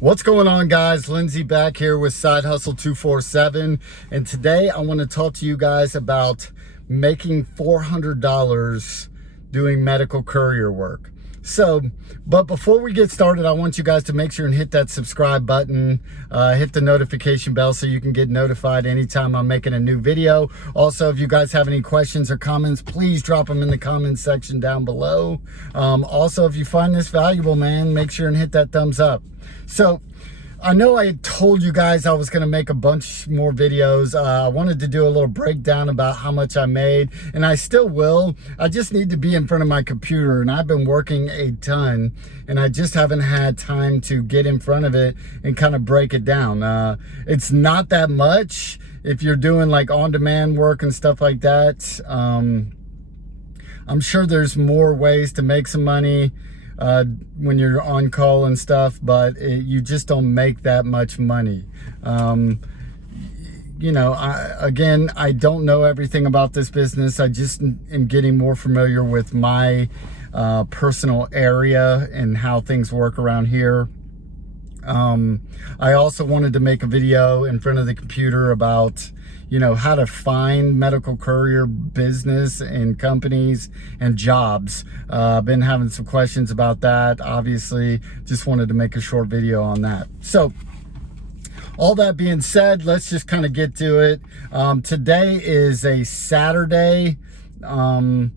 What's going on, guys? Lindsay back here with Side Hustle 247, and today I want to talk to you guys about making $400 doing medical courier work. But before we get started, I want you guys to make sure and hit that subscribe button, hit the notification bell so you can get notified anytime I'm making a new video. Also, if you guys have any questions or comments, please drop them in the comments section down below. Also, if you find this valuable, man, make sure and hit that thumbs up. So I know I told you guys I was going to make a bunch more videos. I wanted to do a little breakdown about how much I made, and I still will. I just need to be in front of my computer, and I've been working a ton, and I just haven't had time to get in front of it and kind of break it down. It's not that much if you're doing like on-demand work and stuff like that. I'm sure there's more ways to make some money when you're on call and stuff, but you just don't make that much money. You know, I don't know everything about this business. I just am getting more familiar with my personal area and how things work around here. I also wanted to make a video in front of the computer about, you know, how to find medical courier business and companies and jobs. I've been having some questions about that. Obviously, just wanted to make a short video on that. So, all that being said, let's just kind of get to it. Today is a Saturday, and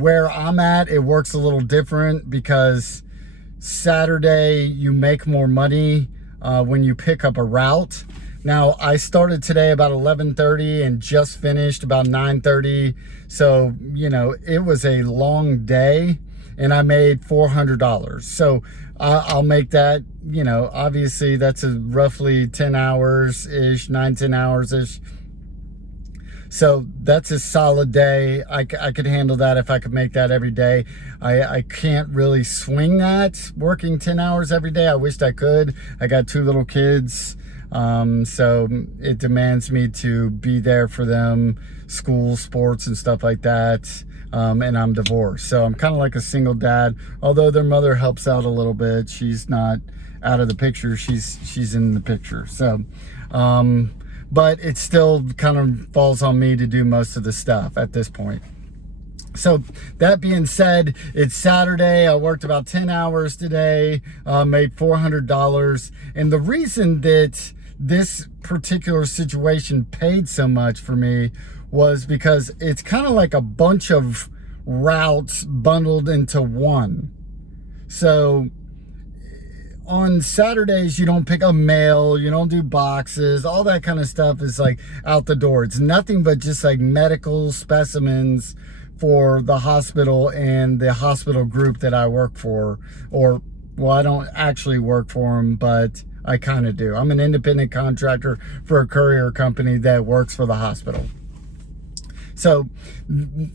where I'm at, it works a little different because Saturday you make more money when you pick up a route. Now, I started today about 11:30 and just finished about 9:30. So, you know, it was a long day and I made $400. So I'll make that, you know, obviously that's roughly 10 hours-ish, 9-10 hours-ish. So that's a solid day. I could handle that if I could make that every day. I can't really swing that working 10 hours every day. I wished I could. I got 2 little kids. So it demands me to be there for them, school, sports, and stuff like that. And I'm divorced. So I'm kind of like a single dad, although their mother helps out a little bit. She's not out of the picture. She's in the picture. So, but it still kind of falls on me to do most of the stuff at this point. So that being said, it's Saturday. I worked about 10 hours today, made $400. And the reason that this particular situation paid so much for me was because it's kind of like a bunch of routes bundled into one. So on Saturdays, you don't pick up mail, you don't do boxes, all that kind of stuff is like out the door. It's nothing but just like medical specimens for the hospital and the hospital group that I work for. Or, well, I don't actually work for them, but I kind of do. I'm an independent contractor for a courier company that works for the hospital. So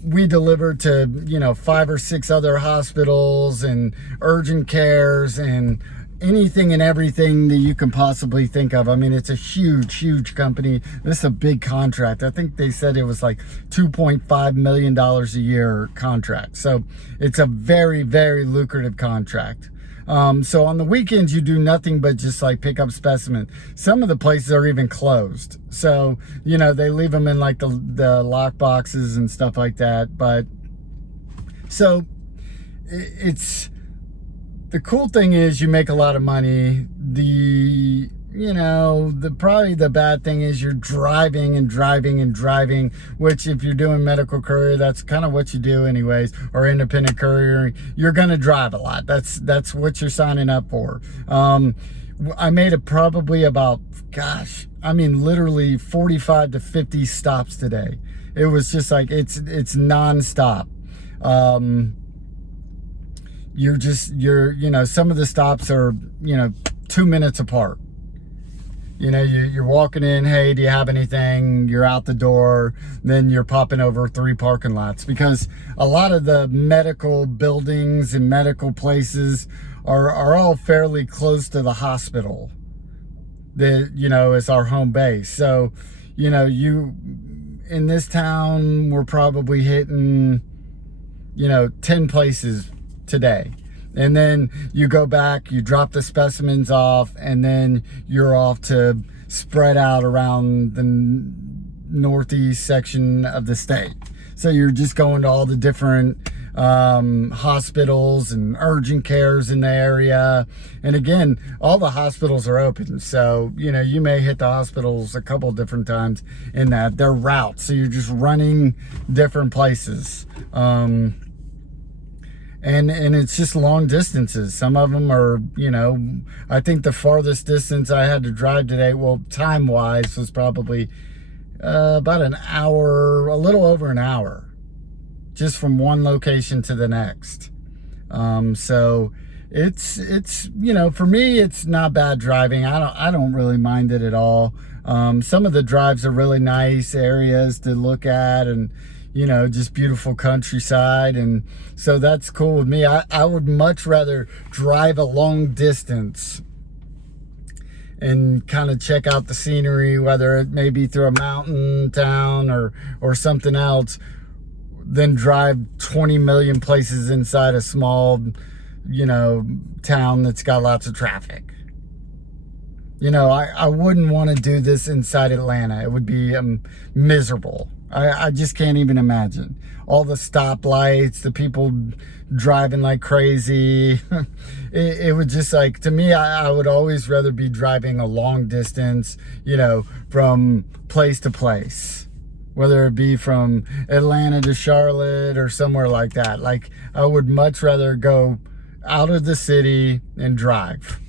we deliver to, you know, 5 or 6 other hospitals and urgent cares and anything and everything that you can possibly think of. I mean, it's a huge company. This is a big contract. I think they said it was like $2.5 million a year contract. So it's a very lucrative contract. So on the weekends, you do nothing but just like pick up specimens. Some of the places are even closed. So, you know, they leave them in like the lock boxes and stuff like that. But so it's, the cool thing is you make a lot of money. Probably the bad thing is you're driving, which if you're doing medical courier, that's kind of what you do anyways, or independent courier. You're going to drive a lot. That's what you're signing up for. I made probably about, literally 45 to 50 stops today. It was just like, it's nonstop. Some of the stops are, 2 minutes apart. You know, you're walking in, hey, do you have anything? You're out the door, then you're popping over 3 parking lots, because a lot of the medical buildings and medical places are all fairly close to the hospital that, is our home base. So, in this town, we're probably hitting, 10 places today. And then you go back, you drop the specimens off, and then you're off to spread out around the northeast section of the state. So you're just going to all the different hospitals and urgent cares in the area. And again, all the hospitals are open. So, you know, you may hit the hospitals a couple different times in that. They're routes. So you're just running different places. And it's just long distances. Some of them are, you know, I think the farthest distance I had to drive today, well, time-wise, was probably about an hour, a little over an hour, just from one location to the next. So it's you know, for me, it's not bad driving. I don't really mind it at all. Some of the drives are really nice areas to look at, and you know, just beautiful countryside, and so that's cool with me. I would much rather drive a long distance and kind of check out the scenery, whether it may be through a mountain town or something else, than drive 20 million places inside a small, you know, town that's got lots of traffic. You know, I wouldn't want to do this inside Atlanta. It would be miserable. I just can't even imagine. All the stoplights, the people driving like crazy. It would just, like, to me, I would always rather be driving a long distance, you know, from place to place. Whether it be from Atlanta to Charlotte or somewhere like that. Like, I would much rather go out of the city and drive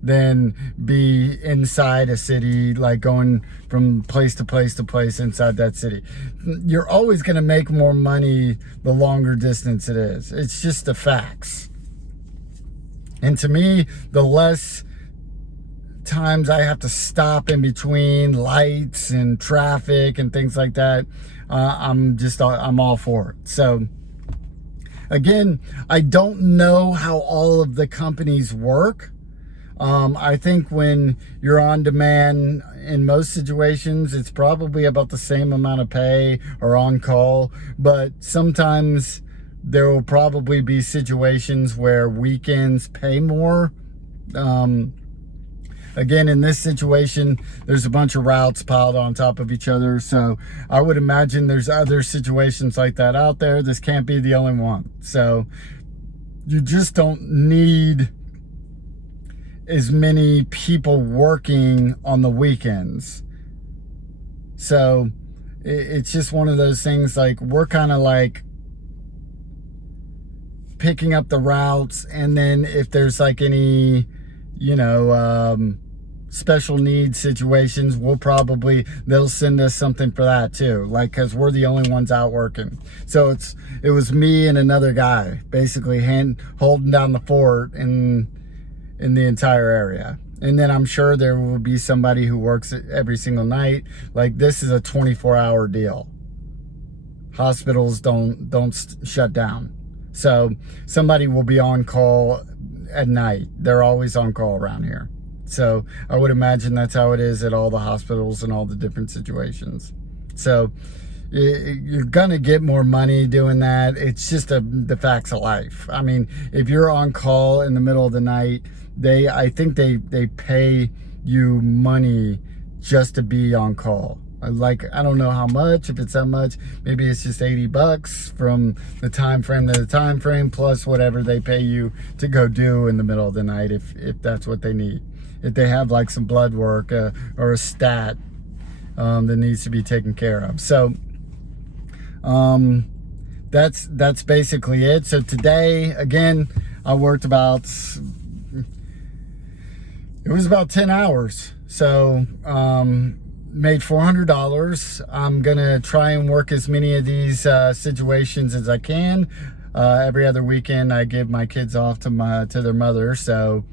than be inside a city, like going from place to place to place inside that city. You're always going to make more money the longer distance it is. It's just the facts. And to me, the less times I have to stop in between lights and traffic and things like that, I'm all for it. So again, I don't know how all of the companies work. I think when you're on demand, in most situations, it's probably about the same amount of pay or on call, but sometimes there will probably be situations where weekends pay more. Again, in this situation, there's a bunch of routes piled on top of each other, so I would imagine there's other situations like that out there. This can't be the only one. So you just don't need as many people working on the weekends. So it's just one of those things, like, we're kind of like picking up the routes, and then if there's like any, you know, special needs situations, they'll send us something for that too, like, because we're the only ones out working. So it was me and another guy basically holding down the fort in the entire area. And then I'm sure there will be somebody who works it every single night. Like, this is a 24-hour deal. Hospitals don't shut down. So somebody will be on call at night. They're always on call around here. So I would imagine that's how it is at all the hospitals and all the different situations. So you're gonna get more money doing that. It's just the facts of life. I mean, if you're on call in the middle of the night, I think they pay you money just to be on call. Like, I don't know how much, if it's that much, maybe it's just $80 from the time frame to the time frame, plus whatever they pay you to go do in the middle of the night, if that's what they need. If they have like some blood work or a stat that needs to be taken care of. So that's basically it. So today, again, I worked about 10 hours. So made $400. I'm gonna try and work as many of these situations as I can. Every other weekend I give my kids off to their mother. So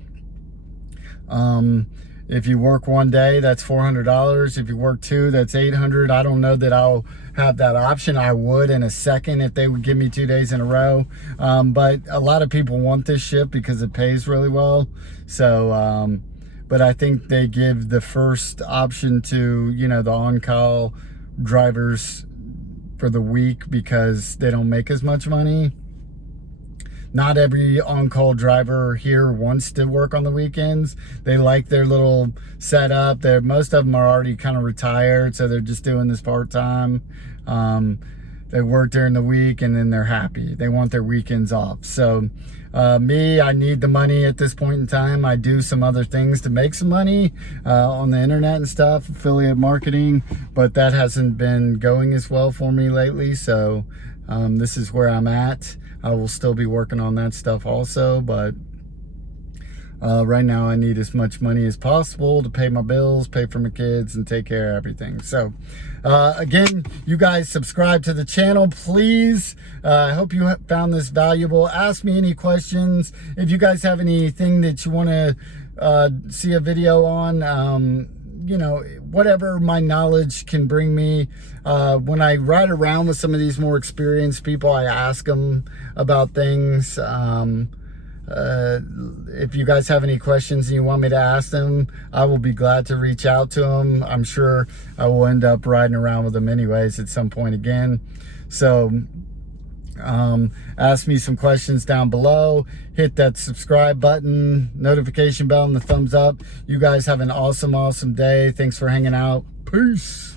if you work one day, that's $400. If you work two, that's $800. I don't know that I'll have that option. I would in a second if they would give me 2 days in a row. But a lot of people want this shift because it pays really well. So but I think they give the first option to, you know, the on-call drivers for the week because they don't make as much money. not every on-call driver here wants to work on the weekends. They like their little setup. Most of them are already kind of retired, so they're just doing this part-time. They work during the week and then they're happy. They want their weekends off. So me, I need the money at this point in time. I do some other things to make some money on the internet and stuff, affiliate marketing, but that hasn't been going as well for me lately. So this is where I'm at. I will still be working on that stuff also, but right now I need as much money as possible to pay my bills, pay for my kids, and take care of everything. So again, you guys subscribe to the channel, please. I hope you found this valuable. Ask me any questions. If you guys have anything that you want to see a video on, you know, whatever my knowledge can bring me. When I ride around with some of these more experienced people, I ask them about things. If you guys have any questions and you want me to ask them, I will be glad to reach out to them. I'm sure I will end up riding around with them anyways at some point again. So ask me some questions down below. Hit that subscribe button, notification bell, and the thumbs up. You guys have an awesome day. Thanks for hanging out. Peace.